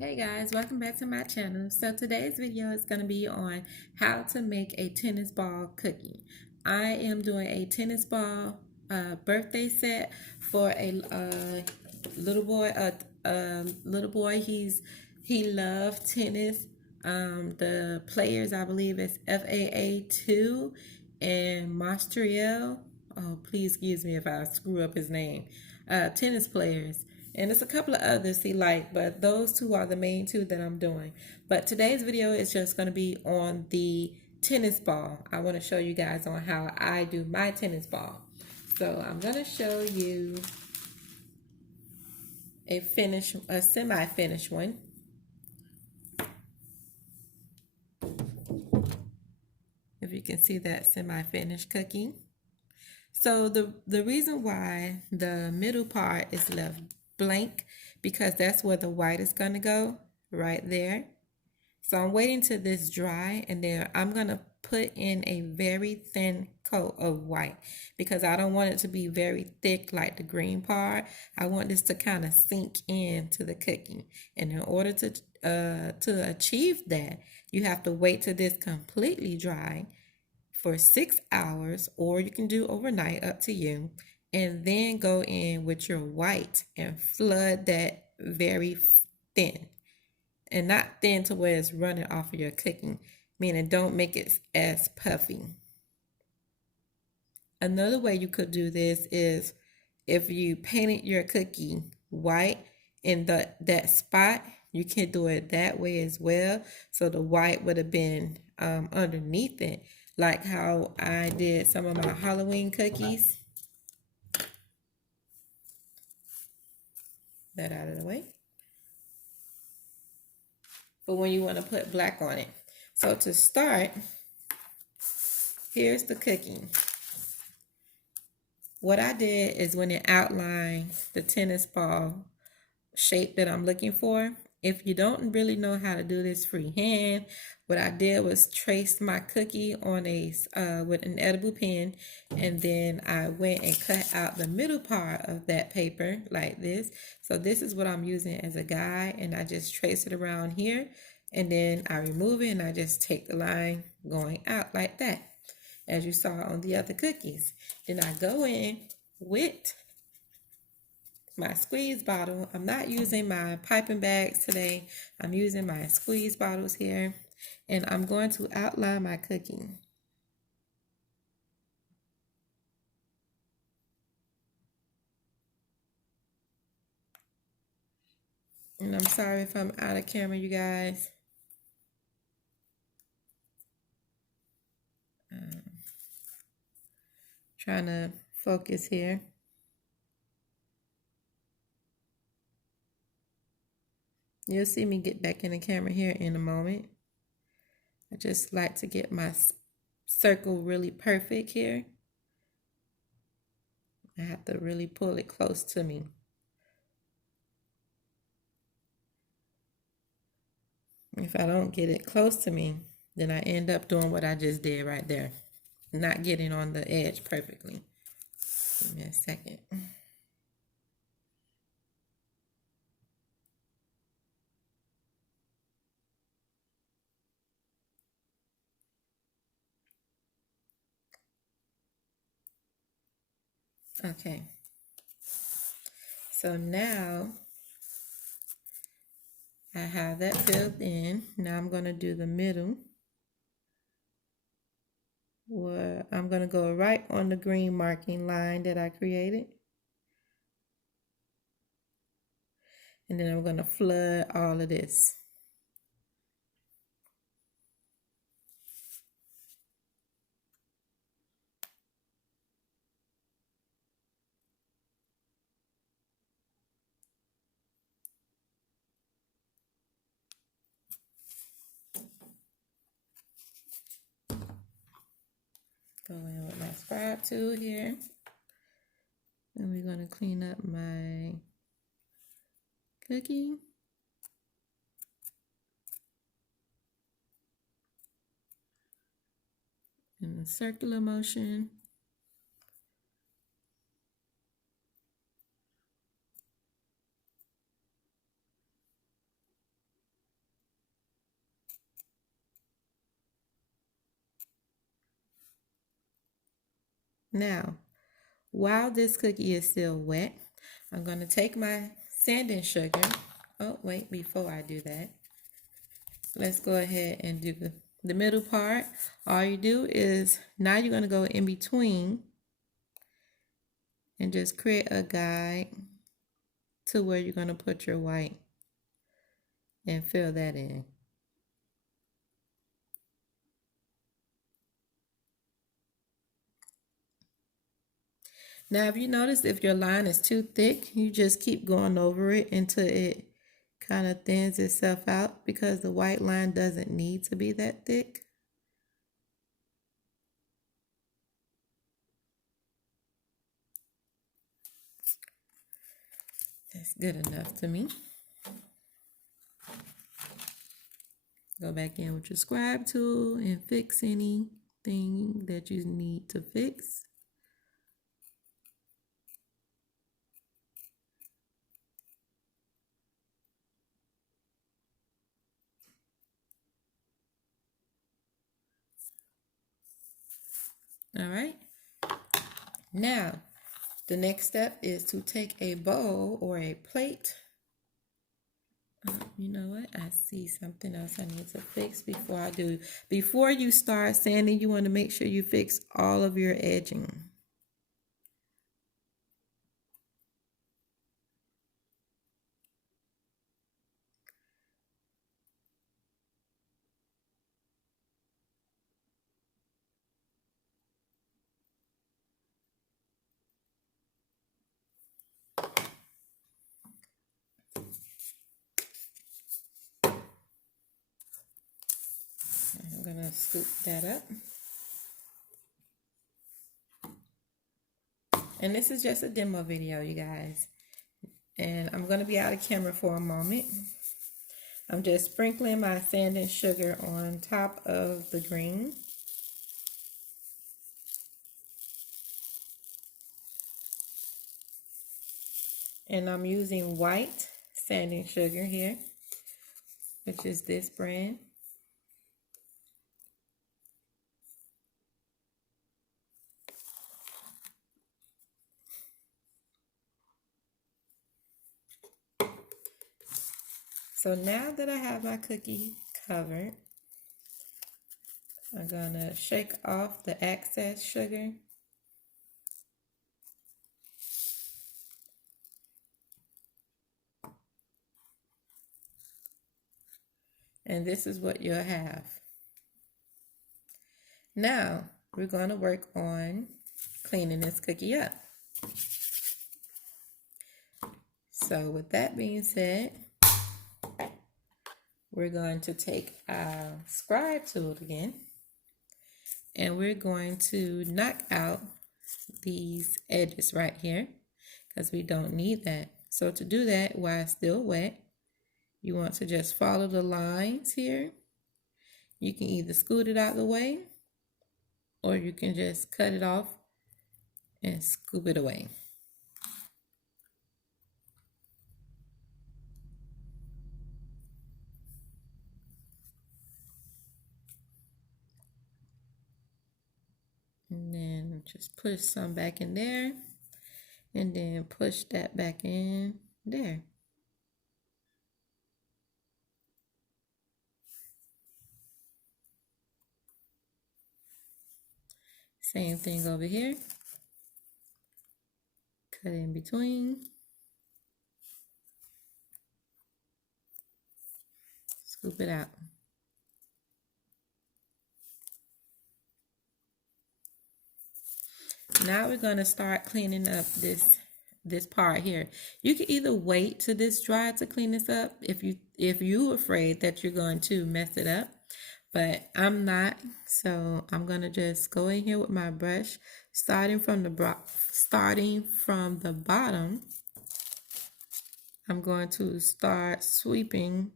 Hey guys, welcome back to my channel. So today's video is going to be on how to make a tennis ball cookie. I am doing a tennis ball birthday set for a little boy. Little boy, he loves tennis. The players, I believe, is FAA2 and Montreal. Oh, please excuse me if I screw up his name. Tennis players. And it's a couple of others he liked, but those two are the main two that I'm doing. But today's video is just going to be on the tennis ball. I want to show you guys on how I do my tennis ball. So I'm going to show you a semi-finished one. If you can see that semi-finished cookie. So the reason why the middle part is left blank, because that's where the white is going to go, right there. So I'm waiting till this dry, and then I'm going to put in a very thin coat of white because I don't want it to be very thick like the green part. I want this to kind of sink into the cookie. And in order to achieve that, you have to wait till this completely dry for 6 hours, or you can do overnight, up to you, and then go in with your white and flood that very thin, and not thin to where it's running off of your cooking, meaning don't make it as puffy. Another way you could do this is if you painted your cookie white in that spot, you can do it that way as well. So the white would have been underneath it, like how I did some of my Halloween cookies. That out of the way. But when you want to put black on it. So to start, here's the cookie. What I did is when it outlined the tennis ball shape that I'm looking for, if you don't really know how to do this freehand, what I did was trace my cookie on with an edible pen, and then I went and cut out the middle part of that paper like this. So this is what I'm using as a guide, and I just trace it around here, and then I remove it and I just take the line going out like that, as you saw on the other cookies. Then I go in with my squeeze bottle. I'm not using my piping bags today. I'm using my squeeze bottles here, and I'm going to outline my cookie. And I'm sorry if I'm out of camera, you guys. Trying to focus here. You'll see me get back in the camera here in a moment. I just like to get my circle really perfect here. I have to really pull it close to me. If I don't get it close to me, then I end up doing what I just did right there. Not getting on the edge perfectly. Give me a second. Okay. So now I have that filled in. Now I'm going to do the middle, where I'm going to go right on the green marking line that I created. And then I'm going to flood all of this. Go in with my scribe tool here. And we're going to clean up my cookie. In a circular motion. Now, while this cookie is still wet, I'm going to take my sanding sugar. Oh, wait, before I do that, let's go ahead and do the middle part. All you do is, now you're going to go in between and just create a guide to where you're going to put your white and fill that in. Now, if you notice, if your line is too thick, you just keep going over it until it kind of thins itself out, because the white line doesn't need to be that thick. That's good enough to me. Go back in with your scribe tool and fix anything that you need to fix. All right. Now, the next step is to take a bowl or a plate. You know what? I see something else I need to fix before I do. Before you start sanding, you want to make sure you fix all of your edging. I'm gonna scoop that up. And this is just a demo video, you guys. And I'm gonna be out of camera for a moment. I'm just sprinkling my sanding sugar on top of the green. And I'm using white sanding sugar here, which is this brand. So now that I have my cookie covered, I'm gonna shake off the excess sugar. And this is what you'll have. Now, we're gonna work on cleaning this cookie up. So with that being said, we're going to take our scribe tool again, and we're going to knock out these edges right here, because we don't need that. So to do that while it's still wet, you want to just follow the lines here. You can either scoot it out the way, or you can just cut it off and scoop it away. And then just push some back in there, and then push that back in there. Same thing over here. Cut in between. Scoop it out. Now we're going to start cleaning up this part here. You can either wait till this dry to clean this up if you're afraid that you're going to mess it up, but I'm not. So I'm going to just go in here with my brush, starting from the bottom. I'm going to start sweeping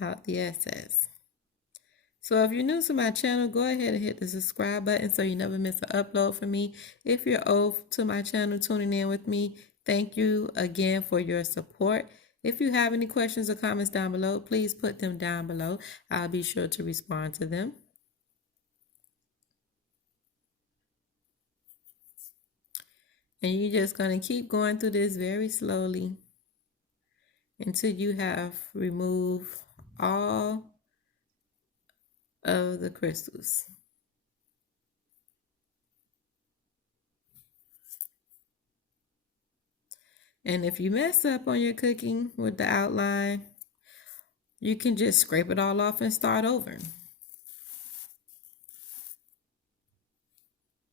out the excess. So if you're new to my channel, go ahead and hit the subscribe button so you never miss an upload from me. If you're old to my channel, tuning in with me, thank you again for your support. If you have any questions or comments down below, please put them down below. I'll be sure to respond to them. And you're just going to keep going through this very slowly until you have removed all of the crystals. And if you mess up on your cooking with the outline, you can just scrape it all off and start over.